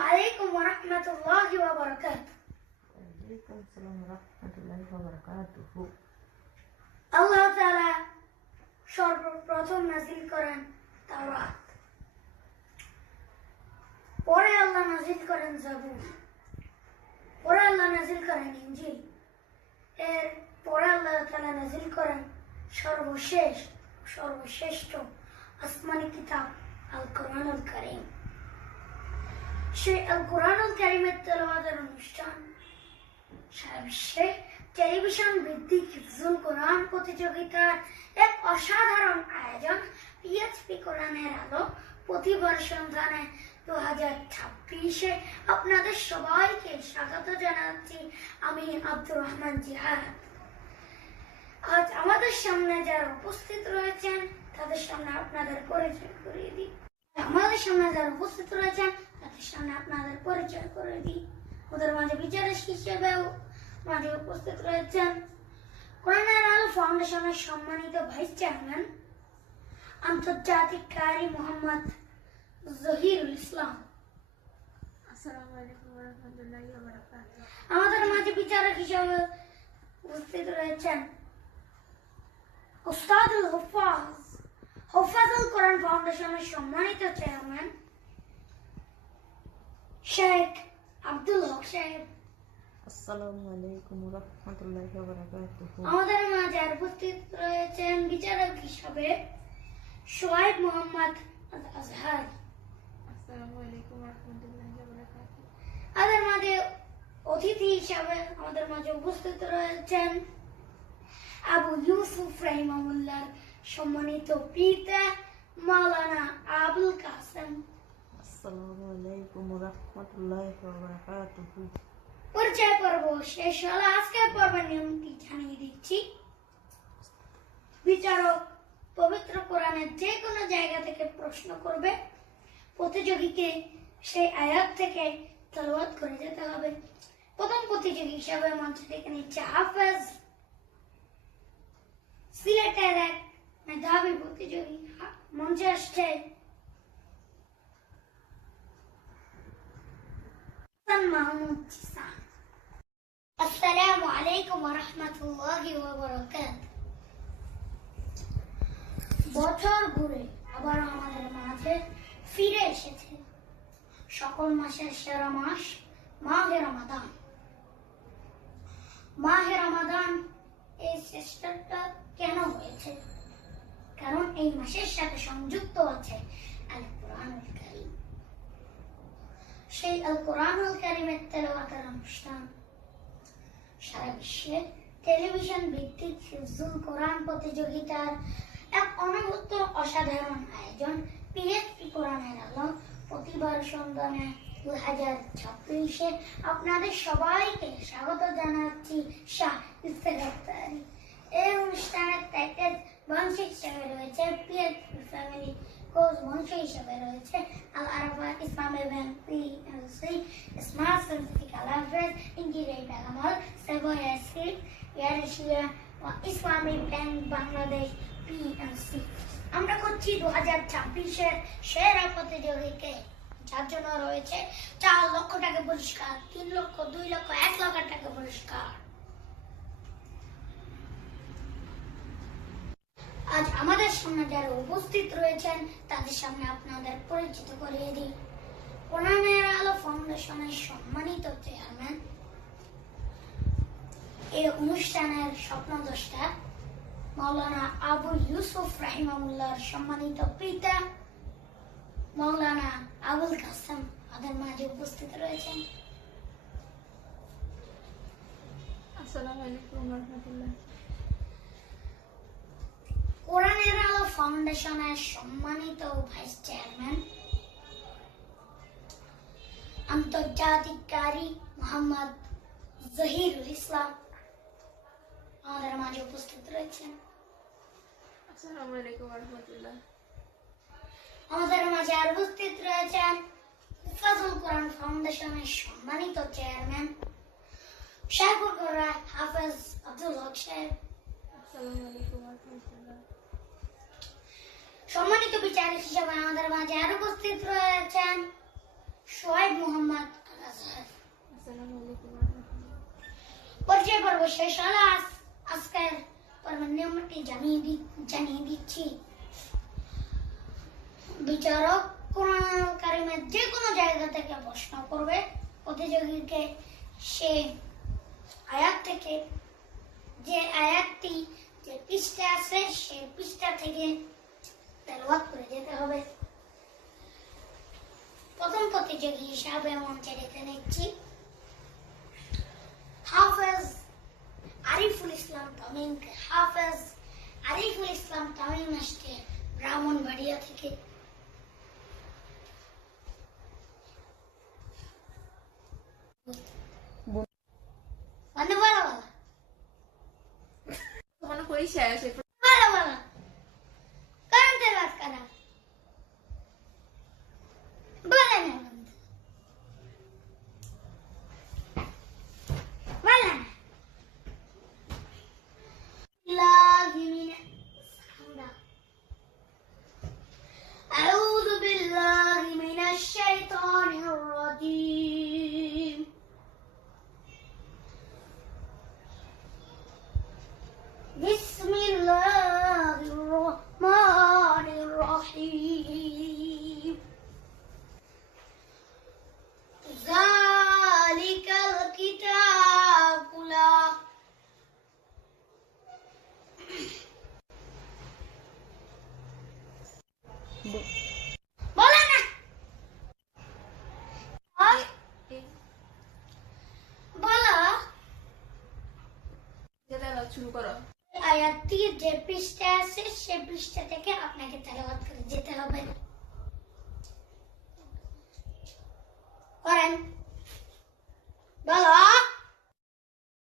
عليكم ورحمة الله وبركاته. وعليكم السلام ورحمة الله وبركاته. আল্লাহ তাআলা সর্বপ্রথম নাযিল করেন তাওরাত, পরে আল্লাহ নাযিল করেন জাবুর, পরে আল্লাহ নাযিল করেন ইনজিল, এর পরে আল্লাহ তাআলা নাযিল করেন সর্বশ্রেষ্ঠ আসমানি কিতাব আল কোরআনুল কারীম। সেই আল কোরআনুল কারীমের তেলাওয়াতের অনুষ্ঠান সারা বিশ্বে টেলিভিশন ভিত্তিক হিফজুল কোরআন প্রতিযোগিতার এক অসাধারণ আয়োজন পিএইচপি কোরআনের আলো প্রতিবার সন্ধানে 2026-এ আপনাদের সবাইকে স্বাগত জানাচ্ছি। আমি আব্দুর রহমান জিহাদ। আজ আমাদের সামনে যারা উপস্থিত রয়েছেন তাদের সামনে আপনাদের পরিচয় করিয়ে দিই। ওদের মাঝে বিচারক হিসেবেও মাঝে উপস্থিত রয়েছেন কোরআনের আলো ফাউন্ডেশনের সম্মানিত ভাইস চেয়ারম্যান আন্তর্জাতিক কারি মোহাম্মদ জহিরুল ইসলাম। আসসালামু আলাইকুম ওয়া রাহমাতুল্লাহি ওয়া বারাকাতুহু। আমাদের মাঝে বিচারক হিসেবে উপস্থিত রয়েছেন উস্তাদুল হুফাজুল কোরআন ফাউন্ডেশনের সম্মানিত চেয়ারম্যান শেখ আব্দুল হক সাহেব। আসসালামু আলাইকুম ওয়া রাহমাতুল্লাহি ওয়া বারাকাতুহু। আমাদের মাঝে উপস্থিত রয়েছেন বিচারক হিসেবে শোয়েব মোহাম্মদ আজহার। আসসালামু আলাইকুম ওয়া রাহমাতুল্লাহি ওয়া বারাকাতুহু। আমাদের মাঝে অতিথি হিসেবে আমাদের মাঝে উপস্থিত রয়েছেন আবু ইউসুফ রাহিমাহুল্লাহর সম্মানিত পিতা মাওলানা আবুল কাসেম। আসসালামু আলাইকুম ওয়া রাহমাতুল্লাহি ওয়া বারাকাতুহু। পরিচয় পর্ব শেষ হলো। আজকের পর্বের নিয়মটি জানিয়ে দিচ্ছি। বিচারক পবিত্র কোরআনের যে কোনো জায়গা থেকে প্রশ্ন করবে, প্রতিযোগীকে সেই আয়াত থেকে তেলাওয়াত করে যেতে হবে। প্রথম প্রতিযোগী হিসাবে মঞ্চ থেকে নিচ্ছে হাফেজ, সিলেটের এক মেধাবী প্রতিযোগী। মঞ্চে আসছে মাহমুদ চিসা। আসসালামু আলাইকুম ওয়া রাহমাতুল্লাহি ওয়া বারাকাতুহু। বছর ঘুরে আবার আমাদের মাঝে ফিরে এসেছে সকল মাসের সেরা মাস মাহে রমাদান। মাহে রমাদান এই চেষ্টাটা কেন হয়েছে? কারণ এই মাসের সাথে সংযুক্ত আছে আল কোরআনুল কারীম। সেই আল কোরআনুল কারীমের তেলাওয়াতের অনুষ্ঠান সারা বিশ্বে টেলিভিশন ভিত্তিক হিফজুল কোরআন প্রতিযোগিতার এক অনবদ্য অসাধারণ আয়োজন পিএইচপি কোরআনের আলো প্রতিবার সন্ধানে 2026-এ আপনাদের সবাইকে স্বাগত জানাচ্ছি। শাহ ইফতেখারি। এই অনুষ্ঠানের প্যাকেজ মঞ্চ হিসেবে রয়েছে পিএইচপি ফ্যামিলি কোর্স, মঞ্চ হিসেবে রয়েছে Al Arafah Islamic bank PLC, smart scientific আলাফেজ, ইন্টিগ্রেটেড আমাল, সেভোয়া সিট, এয়ার এশিয়া ও ইসলামিক ব্যাংক বাংলাদেশ পিএলসি। আমরা করছি 2026-এর সেরা প্রতিযোগীকে, যার জন্য রয়েছে 4 লক্ষ টাকা পুরস্কার, 3 লক্ষ, 2 লক্ষ, 1 লক্ষ টাকা পুরস্কার। আজ আমাদের সামনে যারা উপস্থিত রয়েছেন তাদের সামনে আপনাদের পরিচিত করিয়ে দিই। কোরআনের আলো ফাউন্ডেশনের সম্মানিত চেয়ারম্যান, এই অনুষ্ঠানের স্বপ্নদ্রষ্টা মাওলানা আবু ইউসুফ রাহিমাহুল্লাহর সম্মানিত পিতা মাওলানা আবুল কাসেম আমাদের মাঝে উপস্থিত রয়েছেন। আসসালামু আলাইকুম ওয়া রাহমাতুল্লাহ। কোরআনের আলো ফাউন্ডেশনের সম্মানিত ভাইস চেয়ারম্যান আন্তর্জাতিক কারি মোহাম্মদ জহিরুল ইসলাম আমাদের মাঝে উপস্থিত রয়েছেন। আসসালামু আলাইকুম ওয়া রাহমাতুল্লাহ। আমাদের মাঝে আর উপস্থিত রয়েছেন হুফাজুল কোরআন ফাউন্ডেশনের সম্মানিত চেয়ারম্যান শেখুল কোরআন হাফেজ আব্দুল হক সাহেব। আসসালামু আলাইকুম ওয়া রাহমাতুল্লাহ। সম্মানিত বিচারক হিসেবে আমাদের মাঝে আর উপস্থিত রয়েছেন শোয়েব মোহাম্মদ আল আজহার। আসসালামু আলাইকুম ওয়া পরিচয় পর্ব শেষ হলো। আজকের পর্বের নিয়মটি জানিয়ে দিচ্ছি। বিচারক কোরআন কারিমের যে কোনো জায়গা থেকে প্রশ্ন করবে, প্রতিযোগীকে সে আয়াত থেকে যে আয়াতটি যে পৃষ্ঠা আছে সেই পৃষ্ঠা থেকে তেলাওয়াত করে যেতে হবে। প্রথম প্রতিযোগী হিসাবে মঞ্চে ডেকে নিচ্ছি হাফেজ আরিফুল ইসলাম তামিমকে। হাফেজ আরিফুল ইসলাম তামিম আসছে ব্রাহ্মণবাড়িয়া থেকে। মানে বলো বলো তোমার কই শেষ বলো বলো কারণ তেলাওয়াত করা বলে না বলে না أعوذ بالله من الشيطان الرجيم بسم الله الرحمن الرحيم ذلك الكتاب لا বলে না বলো যেটা শুরু করো। আয়াতটি যে পৃষ্ঠা আছে সে পৃষ্ঠা থেকে আপনাকে তেলাওয়াত করে যেতে হবে।